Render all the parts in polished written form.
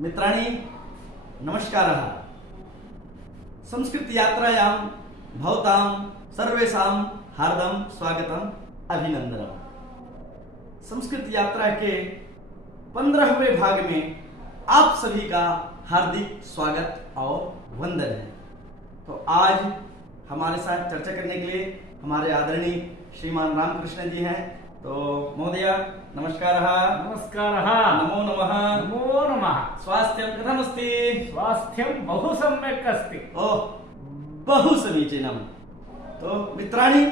मित्राणि नमस्कारः। संस्कृत यात्रायां भवतां सर्वेषां हार्दं स्वागतम् अभिनंदनम्। संस्कृत यात्रा के 15वें भाग में आप सभी का हार्दिक स्वागत और वंदन है। तो आज हमारे साथ चर्चा करने के लिए हमारे आदरणीय श्रीमान रामकृष्ण जी हैं। तो महोदय नमस्कारः। नमस्कारः। नमो नमः। नमो नमः। स्वास्थ्यं कथमस्ति? स्वास्थ्यं बहु सम्यक् अस्ति। ओह, बहु समीचीनम्। तो मित्राणि,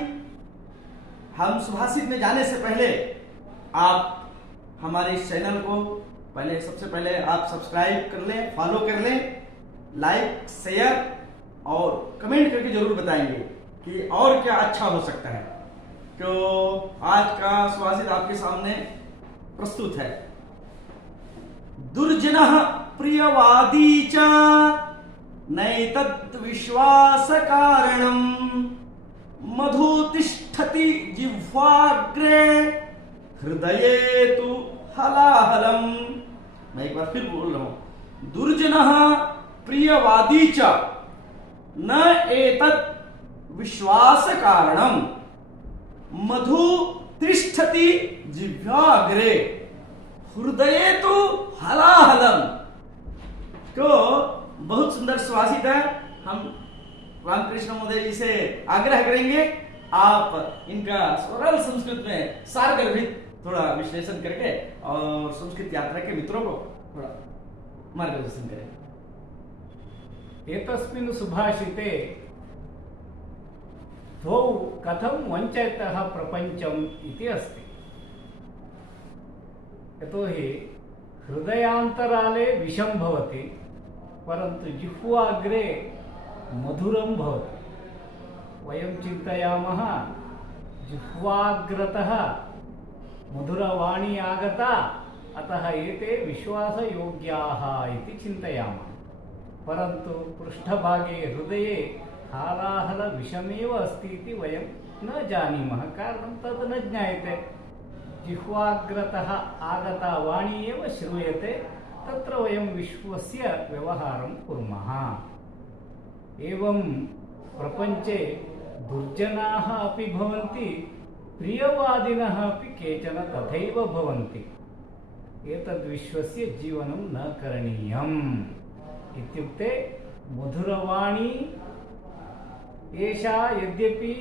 हम सुभाषित में जाने से पहले आप हमारे इस चैनल को सबसे पहले आप सब्सक्राइब कर लें, फॉलो कर लें, लाइक शेयर और कमेंट करके जरूर बताएंगे कि और क्या अच्छा हो सकता है। तो आज का सुभाषित आपके सामने प्रस्तुत है। दुर्जनः प्रियवादी च नैतत् विश्वास कारणम् मधु तिष्ठति जिह्वाग्रे हृदये तु हलाहलम्। मैं एक बार फिर बोल रहा हूं। दुर्जनः प्रियवादी च न एतत् विश्वास कारणम् मधु तिष्ठति जिह्वाग्रे हृदये तु हलाहलम्। तो बहुत सुंदर सुभाषित है। हम रामकृष्ण महोदय जी से आग्रह करेंगे आप इनका सरल संस्कृत में सारगर्भित थोड़ा विश्लेषण करके और संस्कृत यात्रा के मित्रों को थोड़ा मार्गदर्शन करें। एतस्मिन् सुभाषिते द्वौ कथं वञ्चयतः प्रपञ्चम् इति अस्ति। यतोहि हृदयान्तराले विषं भवति परन्तु जिह्वाग्रे मधुरं भवति। वयं चिन्तयामः जिह्वाग्रतः मधुरवाणी आगता अतः एते विश्वासयोग्याः इति चिन्तयामः, परन्तु पृष्ठभागे हृदये हालाहल विषमेव अस्ति इति वयं न जानीमः। कारणं तद् न ज्ञायते। जिह्वाग्रतः आगता वाणी एव श्रूयते, तत्र वयं विश्वस्य व्यवहारं कुर्मः। एवं प्रपञ्चे दुर्जनाः अपि भवन्ति, प्रियवादिनः अपि केचन तथैव भवन्ति। एतद्विश्वस्य जीवनं न करणीयम्। इत्युक्ते मधुरवाणी एषा यद्यपि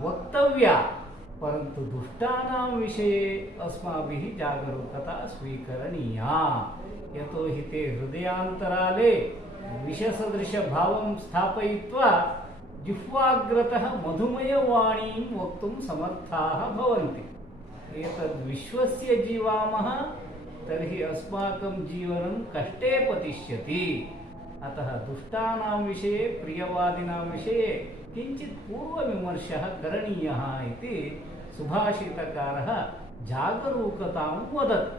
वक्तव्या परन्तु दुष्टानां विषये अस्माभिः जागरूकता स्वीकरणीया। यतोहि ते हृदयान्तराले विषसदृशभावं स्थापयित्वा जिह्वाग्रतः मधुमयवाणीं वक्तुं समर्थाः भवन्ति। एतद्विश्वस्य जीवामः तर्हि अस्माकं जीवनं कष्टे पतिष्यति। अतः दुष्टानां विषये प्रियवादिनां विषये किञ्चित् पूर्वविमर्शः करणीयः इति सुभाषितकारः जागरूकतां वदति।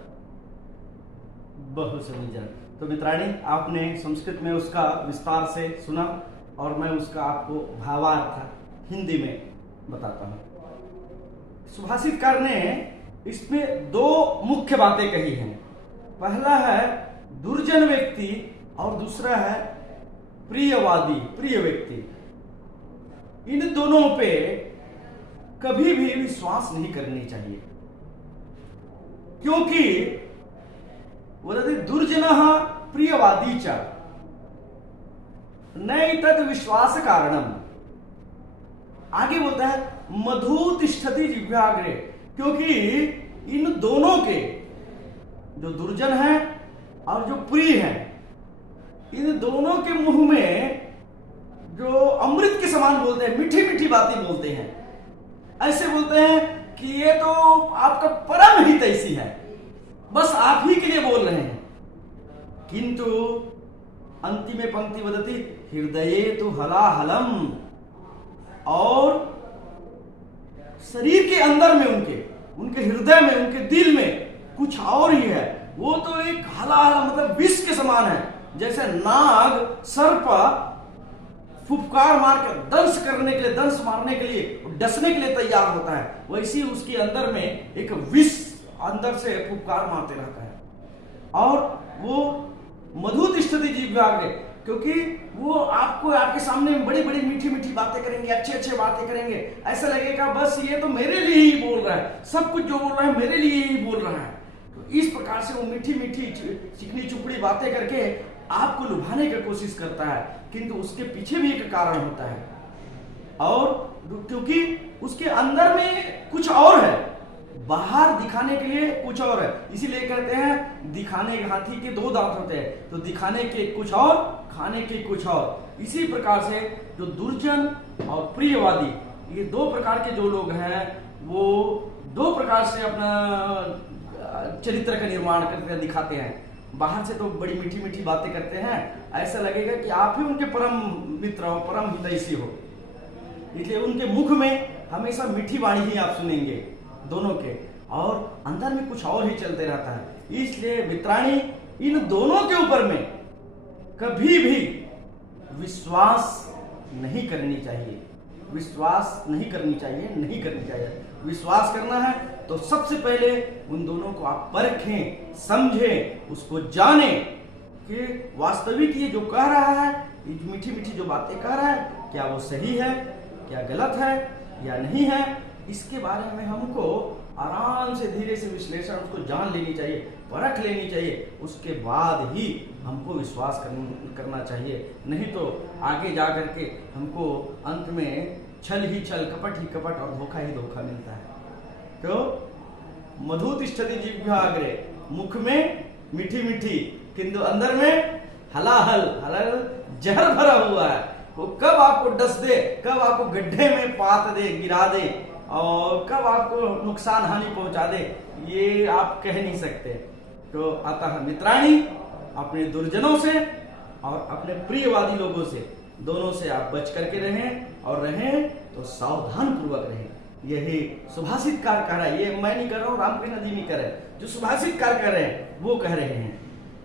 बहुत समीचीन। तो मित्राणि, आपने संस्कृत में उसका विस्तार से सुना और मैं उसका आपको भावार्थ हिंदी में बताता हूँ। सुभाषितकार ने इसमें दो मुख्य बातें कही हैं। पहला है दुर्जन व्यक्ति और दूसरा है प्रियवादी, प्रिय व्यक्ति। इन दोनों पे कभी भी विश्वास नहीं करनी चाहिए, क्योंकि वदति दुर्जनः प्रियवादी च नैतद् विश्वास कारणम्। आगे बोलता है मधु तिष्ठति जिह्वाग्रे, क्योंकि इन दोनों के, जो दुर्जन है और जो प्रिय है, इन दोनों के मुंह में जो अमृत के समान बोलते हैं, मीठी मीठी बातें बोलते हैं। ऐसे बोलते हैं कि ये तो आपका परम हित ऐसी है, बस आप ही के लिए बोल रहे हैं। किंतु अंतिमे पंक्ति वदति हृदये तो हलाहलम, और शरीर के अंदर में उनके हृदय में, उनके दिल में कुछ और ही है। वो तो एक हलाहला मतलब विष के समान है। जैसे नाग सर्प फुफकार मार कर दंश मारने के लिए, डसने के लिए तैयार होता है, वैसे ही उसके अंदर में एक विष अंदर से फुफकार मारते रहता है। और वो जिह्वाग्रे, क्योंकि वो आपको आपके सामने बड़ी बड़ी मीठी मीठी बातें करेंगे, अच्छे अच्छे बातें करेंगे, ऐसा लगेगा बस ये तो मेरे लिए ही बोल रहा है, सब कुछ जो बोल रहा है मेरे लिए ही बोल रहा है। तो इस प्रकार से वो मीठी मीठी चिकनी चुपड़ी बातें करके आपको लुभाने की कोशिश करता है, किंतु उसके पीछे भी एक कारण होता है, और क्योंकि उसके अंदर में कुछ और है, बाहर दिखाने के लिए कुछ और है। इसीलिए कहते हैं दिखाने के हाथी के दो दांत होते हैं, तो दिखाने के कुछ और, खाने के कुछ और। इसी प्रकार से जो दुर्जन और प्रियवादी, ये दो प्रकार के जो लोग हैं, वो दो प्रकार से अपना चरित्र का निर्माण करके दिखाते हैं। बाहर से तो बड़ी मीठी मीठी बातें करते हैं, ऐसा लगेगा कि आप ही उनके परम मित्र हो, परम हितैषी हो, इसलिए उनके मुख में हमेशा मीठी वाणी ही आप सुनेंगे दोनों के, और अंदर में कुछ और ही चलते रहता है। इसलिए मित्राणी, इन दोनों के ऊपर में कभी भी विश्वास नहीं करनी चाहिए, विश्वास नहीं करनी चाहिए। विश्वास करना है तो सबसे पहले उन दोनों को आप परखें, समझें, उसको जानें कि वास्तविक ये जो कह रहा है, ये मीठी मीठी जो बातें कह रहा है, क्या वो सही है, क्या गलत है या नहीं है। इसके बारे में हमको आराम से धीरे से विश्लेषण उसको जान लेनी चाहिए, परख लेनी चाहिए, उसके बाद ही हमको विश्वास करना चाहिए। नहीं तो आगे जा करके हमको अंत में छल ही छल, कपट ही कपट और धोखा ही धोखा मिलता है। तो मधु तिष्ठति जिह्वाग्रे, मुख में मीठी मीठी किंतु अंदर में हलाहल जहर भरा हुआ है। वो कब आपको डस दे, कब आपको गड्ढे में पात दे, गिरा दे, और कब आपको नुकसान हानि पहुंचा दे, ये आप कह नहीं सकते। तो अतः मित्राणी, अपने दुर्जनों से और अपने प्रियवादी लोगों से, दोनों से आप बच करके रहें, और रहें तो सावधान पूर्वक रहें। यही सुभाषितकार कह रहा है, ये मैं नहीं कर रहा हूँ, रामकृष्ण जी नहीं कर रहे, जो सुभाषितकार कर रहे हैं वो कह रहे हैं।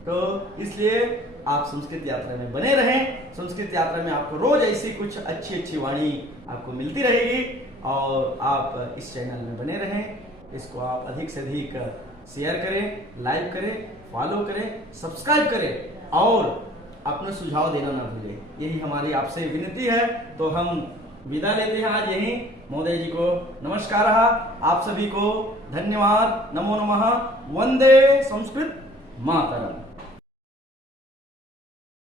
तो इसलिए आप संस्कृत यात्रा में बने रहें। संस्कृत यात्रा में आपको रोज ऐसी कुछ अच्छी अच्छी वाणी आपको मिलती रहेगी, और आप इस चैनल में बने रहें। इसको आप अधिक से अधिक शेयर करें, लाइक करें, फॉलो करें, सब्सक्राइब करें, और अपने सुझाव देना ना भूलें। यही हमारी आपसे विनती है। तो हम विदा लेते हैं आज यहीं। महोदय जी को नमस्कार, आप सभी को धन्यवाद, नमो नमः, वंदे संस्कृत मातरम।